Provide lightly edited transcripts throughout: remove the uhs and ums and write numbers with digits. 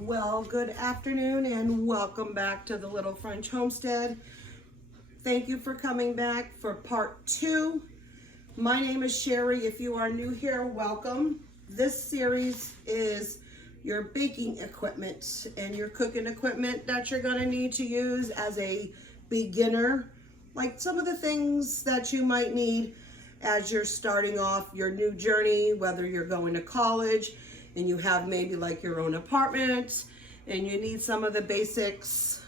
Well, good afternoon and welcome back to the Little French Homestead. Thank you for coming back for part 2. My name is Sherry. If you are new here, welcome. This series is your baking equipment and your cooking equipment that you're going to need to use as a beginner. Like some of the things that you might need as you're starting off your new journey, whether you're going to college and you have maybe like your own apartment and you need some of the basics,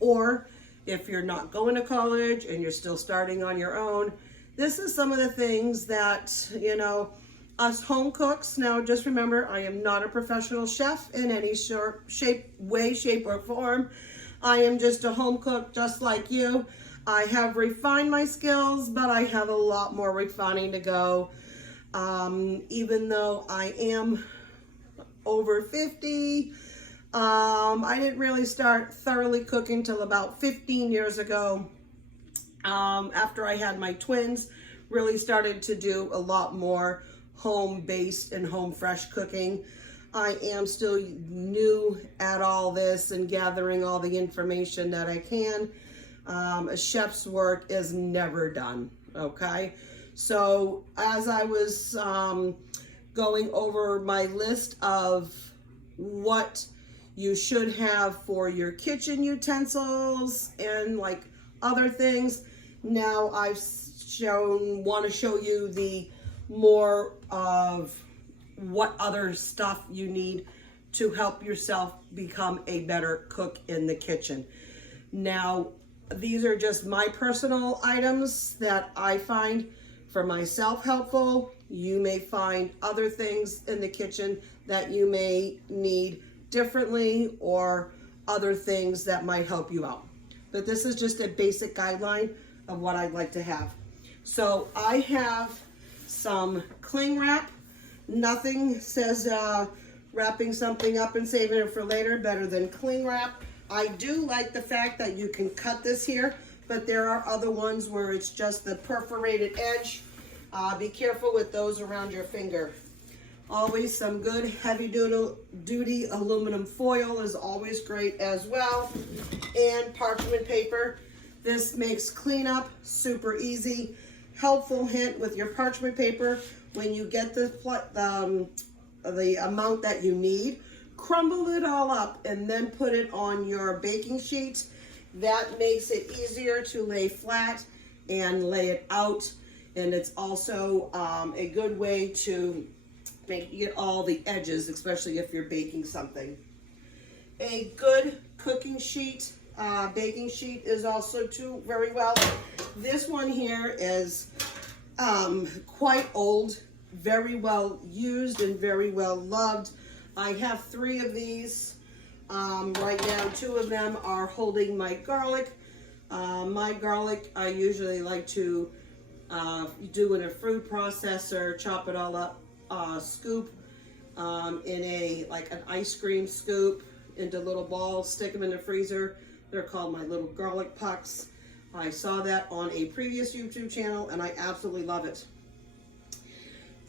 or if you're not going to college and you're still starting on your own, this is some of the things that, us home cooks. Now just remember, I am not a professional chef in any way, shape, or form. I am just a home cook just like you. I have refined my skills, but I have a lot more refining to go. Even though I am over 50, I didn't really start thoroughly cooking till about 15 years ago. After I had my twins, really started to do a lot more home-based and home-fresh cooking. I am still new at all this and gathering all the information that I can. A chef's work is never done, okay? So as I was going over my list of what you should have for your kitchen utensils and other things, now I've want to show you the more of what other stuff you need to help yourself become a better cook in the kitchen. Now, these are just my personal items that I find for myself helpful. You may find other things in the kitchen that you may need differently, or other things that might help you out. But this is just a basic guideline of what I'd like to have. So I have some cling wrap. Nothing says wrapping something up and saving it for later better than cling wrap. I do like the fact that you can cut this here, but there are other ones where it's just the perforated edge. Be careful with those around your finger. Always some good heavy duty aluminum foil is always great as well. And parchment paper. This makes cleanup super easy. Helpful hint with your parchment paper: when you get the amount that you need, crumble it all up and then put it on your baking sheet. That makes it easier to lay flat and lay it out. And it's also a good way to get all the edges, especially if you're baking something. A good cooking sheet, baking sheet is also too very well. This one here is quite old, very well used and very well loved. I have 3 of these. Right now 2 of them are holding my garlic. My garlic I usually like to do in a food processor, chop it all up, scoop in an ice cream scoop into little balls, stick them in the freezer. They're called my little garlic pucks. I saw that on a previous YouTube channel and I absolutely love it.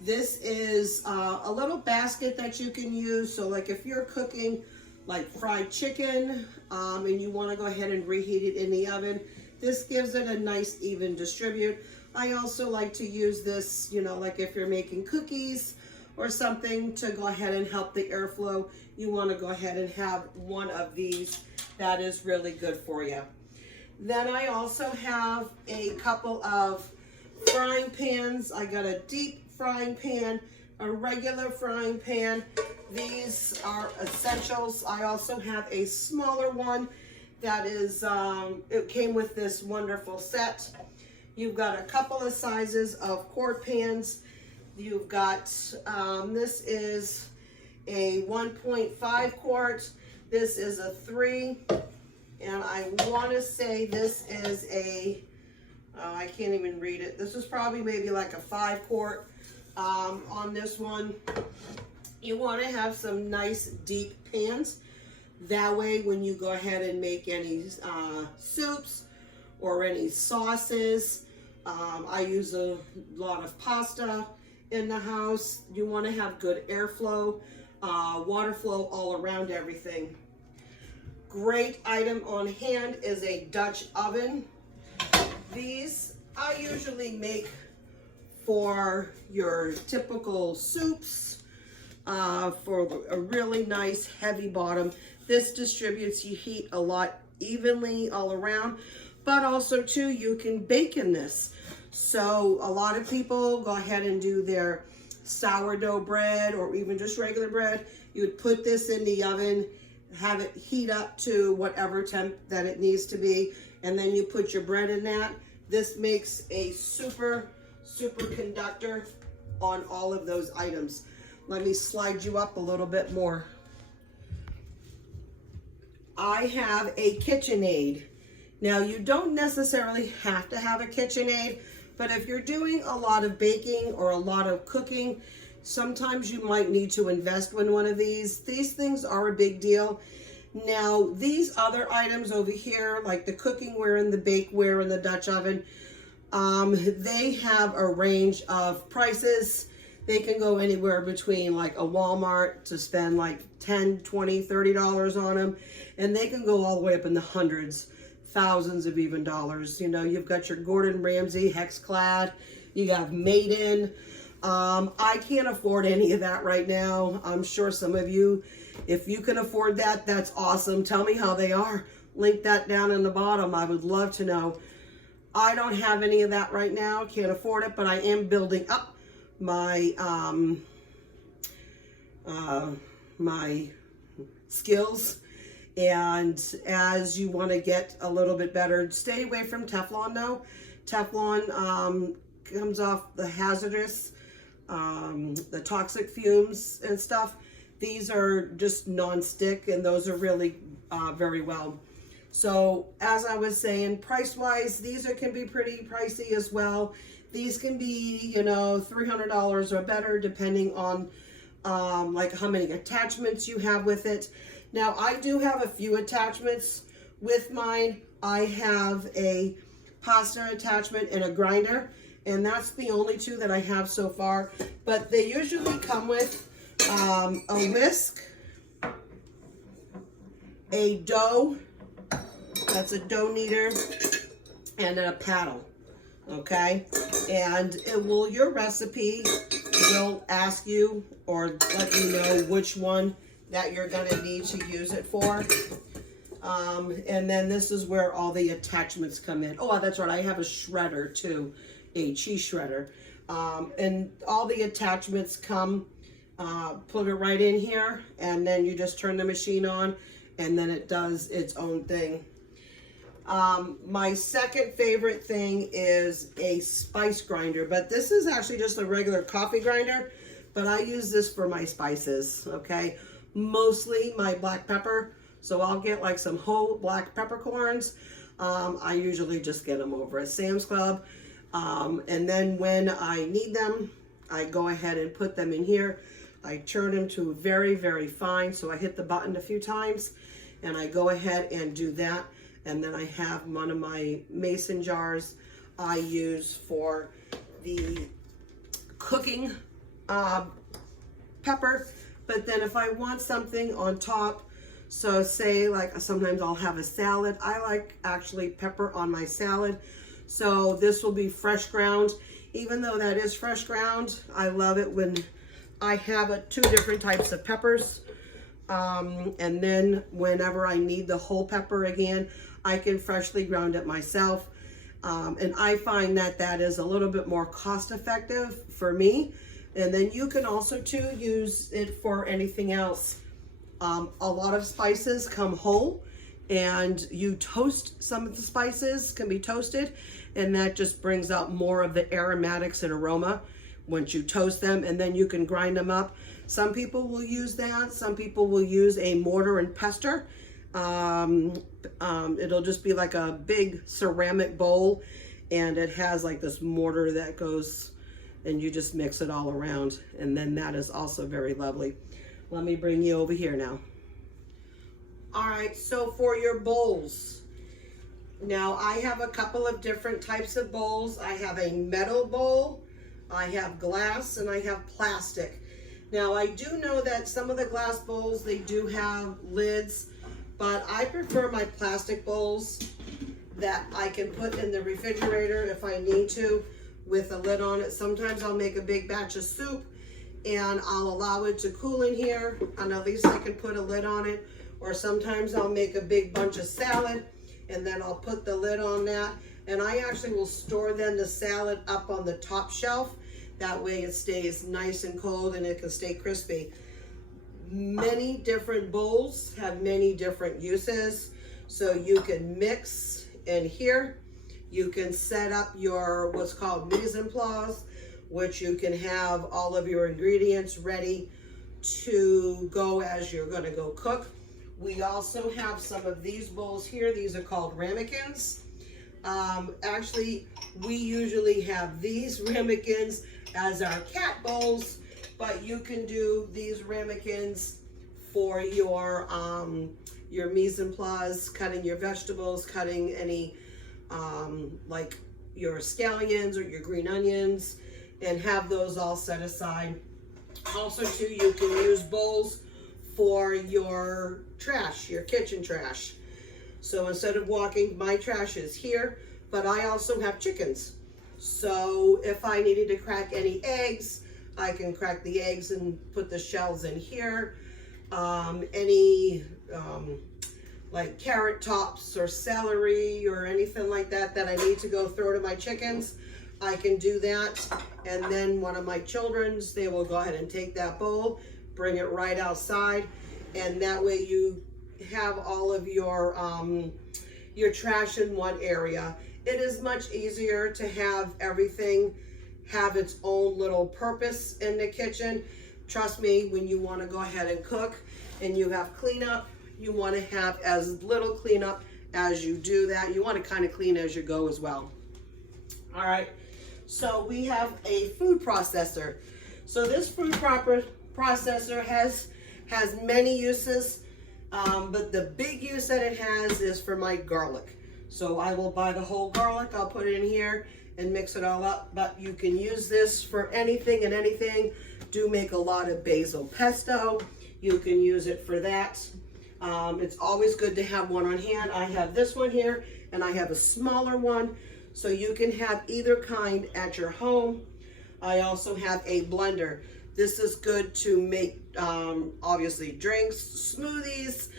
This is a little basket that you can use. So like if you're cooking like fried chicken and you want to go ahead and reheat it in the oven, this gives it a nice even distribute. I also like to use this, like if you're making cookies or something, to go ahead and help the airflow. You want to go ahead and have one of these. That is really good for you. Then I also have a couple of frying pans. I got a deep frying pan, a regular frying pan. These are essentials. I also have a smaller one that is, it came with this wonderful set. You've got a couple of sizes of quart pans. You've got, this is a 1.5 quart. This is a 3. And I want to say this is I can't even read it. This is probably maybe like a 5 quart on this one. You want to have some nice deep pans. That way when you go ahead and make any soups or any sauces, I use a lot of pasta in the house. You want to have good airflow. water flow all around everything. Great item on hand is a Dutch oven. These I usually make for your typical soups, for a really nice heavy bottom. This distributes your heat a lot evenly all around, but also too, you can bake in this. So a lot of people go ahead and do their sourdough bread or even just regular bread. You would put this in the oven, have it heat up to whatever temp that it needs to be, and then you put your bread in that. This makes a super conductor on all of those items. Let me slide you up a little bit more. I have a KitchenAid. Now you don't necessarily have to have a KitchenAid, but if you're doing a lot of baking or a lot of cooking, sometimes you might need to invest in one of these. These things are a big deal. Now, these other items over here, like the cookware and the bakeware in the Dutch oven, they have a range of prices. They can go anywhere between like a Walmart to spend like $10, $20, $30 on them. And they can go all the way up in the hundreds, thousands of even dollars. You know, you've got your Gordon Ramsay Hexclad, you have Maiden. I can't afford any of that right now. I'm sure some of you, if you can afford that, that's awesome. Tell me how they are. Link that down in the bottom. I would love to know. I don't have any of that right now. Can't afford it, but I am building up my my skills. And as you want to get a little bit better, stay away from Teflon though. Teflon comes off the hazardous, the toxic fumes and stuff. These are just non-stick, and those are really very well. So as I was saying, price-wise, these can be pretty pricey as well. These can be, you know, $300 or better, depending on like how many attachments you have with it. Now, I do have a few attachments with mine. I have a pasta attachment and a grinder, and that's the only two that I have so far. But they usually come with a whisk, a dough, that's a dough kneader, and then a paddle, okay? And your recipe will ask you or let you know which one that you're gonna need to use it for. And then this is where all the attachments come in. Oh, that's right, I have a shredder too, a cheese shredder. And all the attachments come, put it right in here, and then you just turn the machine on, and then it does its own thing. My second favorite thing is a spice grinder, but this is actually just a regular coffee grinder, but I use this for my spices, okay? Mostly my black pepper. So I'll get like some whole black peppercorns. I usually just get them over at Sam's Club. And then when I need them, I go ahead and put them in here. I turn them to very, very fine. So I hit the button a few times and I go ahead and do that. And then I have one of my mason jars I use for the cooking pepper. But then if I want something on top, so say like sometimes I'll have a salad. I like actually pepper on my salad. So this will be fresh ground. Even though that is fresh ground, I love it when I have two different types of peppers. And then whenever I need the whole pepper again, I can freshly ground it myself. And I find that that is a little bit more cost effective for me. And then you can also too use it for anything else. A lot of spices come whole, and you toast some of the spices, can be toasted, and that just brings out more of the aromatics and aroma once you toast them, and then you can grind them up. Some people will use that. Some people will use a mortar and pestle. It'll just be like a big ceramic bowl, and it has like this mortar that goes, and you just mix it all around, and then that is also very lovely. Let me bring you over here now. All right, so for your bowls, now I have a couple of different types of bowls. I have a metal bowl, I have glass, and I have plastic. Now I do know that some of the glass bowls, they do have lids, but I prefer my plastic bowls that I can put in the refrigerator if I need to with a lid on it. Sometimes I'll make a big batch of soup and I'll allow it to cool in here, and at least I can put a lid on it. Or sometimes I'll make a big bunch of salad and then I'll put the lid on that. And I actually will store then the salad up on the top shelf. That way it stays nice and cold and it can stay crispy. Many different bowls have many different uses. So you can mix in here. You can set up your what's called mise en place, which you can have all of your ingredients ready to go as you're going to go cook. We also have some of these bowls here. These are called ramekins. Actually, we usually have these ramekins as our cat bowls, but you can do these ramekins for your mise en place, cutting your vegetables, cutting any like your scallions or your green onions, and have those all set aside. Also too, you can use bowls for your trash, your kitchen trash. So instead of walking, my trash is here, but I also have chickens. So if I needed to crack any eggs, I can crack the eggs and put the shells in here. Any like carrot tops or celery or anything like that that I need to go throw to my chickens, I can do that. And then one of my children's, they will go ahead and take that bowl, bring it right outside, and that way you have all of your trash in one area. It is much easier to have everything have its own little purpose in the kitchen. Trust me, when you want to go ahead and cook and you have cleanup, you want to have as little cleanup as you do that. You want to kind of clean as you go as well. All right, so we have a food processor. So this food processor has many uses, but the big use that it has is for my garlic. So I will buy the whole garlic, I'll put it in here and mix it all up, but you can use this for anything and anything. Do make a lot of basil pesto. You can use it for that. It's always good to have one on hand. I have this one here and I have a smaller one, so you can have either kind at your home. I also have a blender. This is good to make obviously drinks, smoothies,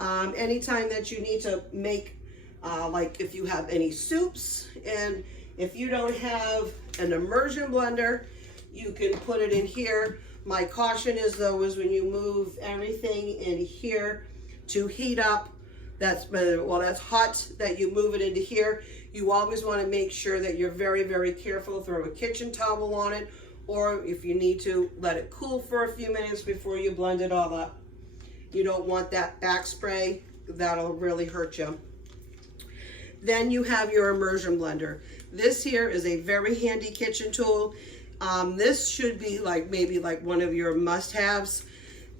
anytime that you need to make like if you have any soups. And if you don't have an immersion blender, you can put it in here. My caution is though, is when you move everything in here to heat up, that's hot, that you move it into here. You always want to make sure that you're very, very careful. Throw a kitchen towel on it, or if you need to, let it cool for a few minutes before you blend it all up. You don't want that back spray. That'll really hurt you. Then you have your immersion blender. This here is a very handy kitchen tool. This should be like maybe like one of your must-haves.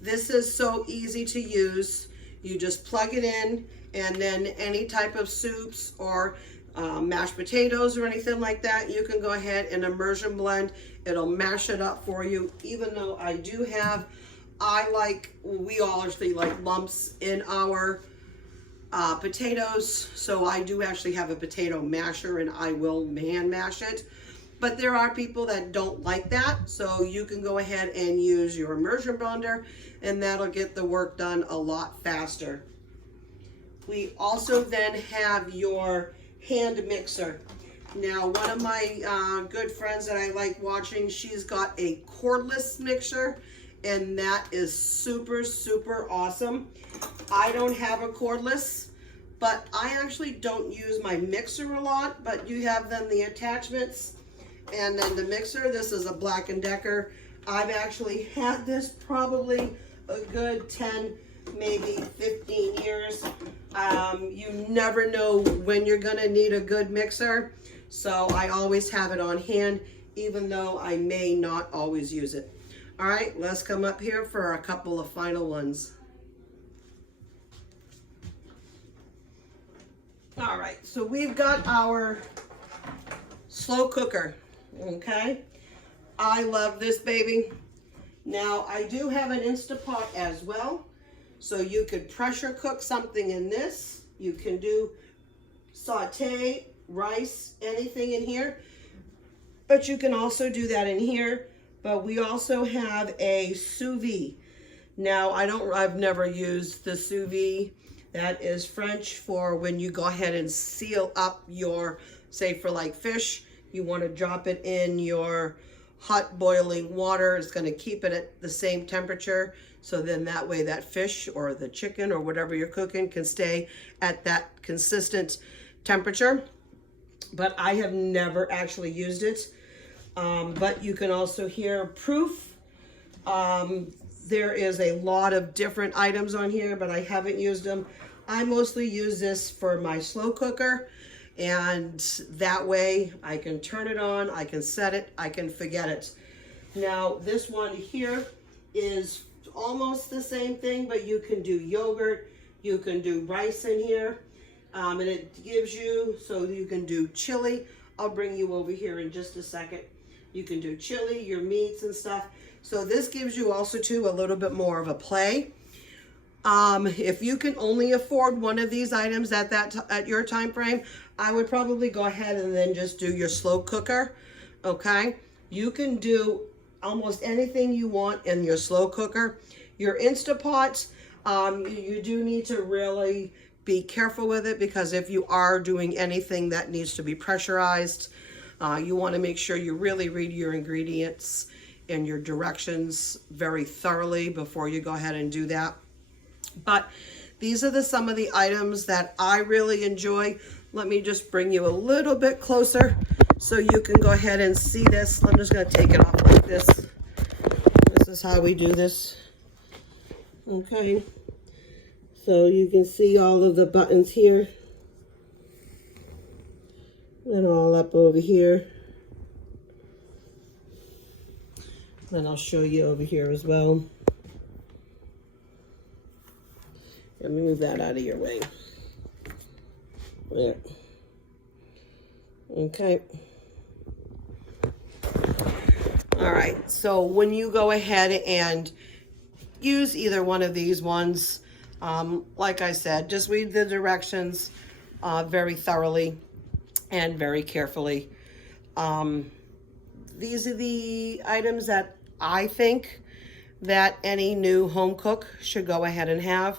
This is so easy to use. You just plug it in, and then any type of soups or mashed potatoes or anything like that, you can go ahead and immersion blend. It'll mash it up for you. Even though I do have, we all actually like lumps in our potatoes, so I do actually have a potato masher and I will hand mash it. But there are people that don't like that, so you can go ahead and use your immersion blender, and that'll get the work done a lot faster. We also then have your hand mixer. Now, one of my good friends that I like watching, she's got a cordless mixer, and that is super, super awesome. I don't have a cordless, but I actually don't use my mixer a lot, but you have then the attachments. And then the mixer, this is a Black & Decker. I've actually had this probably a good 10, maybe 15 years. You never know when you're gonna need a good mixer. So I always have it on hand, even though I may not always use it. All right, let's come up here for a couple of final ones. All right, so we've got our slow cooker. Okay, I love this baby. Now, I do have an Instapot as well, so you could pressure cook something in this. You can do saute, rice, anything in here, but you can also do that in here. But we also have a sous vide. Now, I've never used the sous vide. That is French for when you go ahead and seal up your, say for like fish, you want to drop it in your hot boiling water. It's going to keep it at the same temperature. So then that way that fish or the chicken or whatever you're cooking can stay at that consistent temperature. But I have never actually used it. But you can also hear proof. There is a lot of different items on here, but I haven't used them. I mostly use this for my slow cooker, and that way I can turn it on, I can set it, I can forget it. Now this one here is almost the same thing, but you can do yogurt, you can do rice in here, and it gives you, so you can do chili. I'll bring you over here in just a second. You can do chili, your meats and stuff. So this gives you also too a little bit more of a play. If you can only afford one of these items at your time frame, I would probably go ahead and then just do your slow cooker. Okay, you can do almost anything you want in your slow cooker. Your Instapot, you do need to really be careful with it, because if you are doing anything that needs to be pressurized, you want to make sure you really read your ingredients and your directions very thoroughly before you go ahead and do that. But these are some of the items that I really enjoy. Let me just bring you a little bit closer so you can go ahead and see this. I'm just going to take it off like this. This is how we do this. Okay. So you can see all of the buttons here. And all up over here. And I'll show you over here as well. Let me move that out of your way. There. Okay. All right, so when you go ahead and use either one of these ones, like I said, just read the directions very thoroughly and very carefully. These are the items that I think that any new home cook should go ahead and have.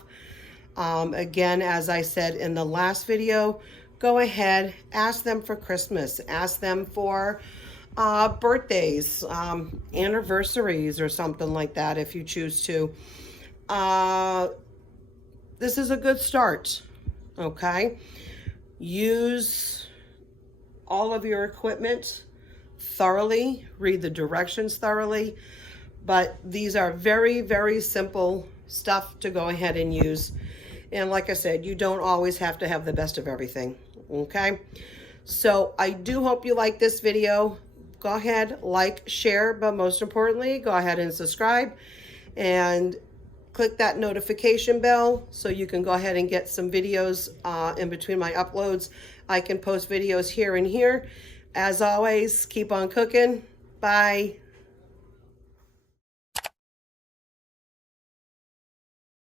Again, as I said in the last video, go ahead, ask them for Christmas, ask them for birthdays, anniversaries or something like that if you choose to. This is a good start, okay? Use all of your equipment thoroughly, read the directions thoroughly, but these are very, very simple stuff to go ahead and use. And like I said, you don't always have to have the best of everything, okay? So I do hope you like this video. Go ahead, like, share, but most importantly, go ahead and subscribe and click that notification bell so you can go ahead and get some videos in between my uploads. I can post videos here and here. As always, keep on cooking. Bye.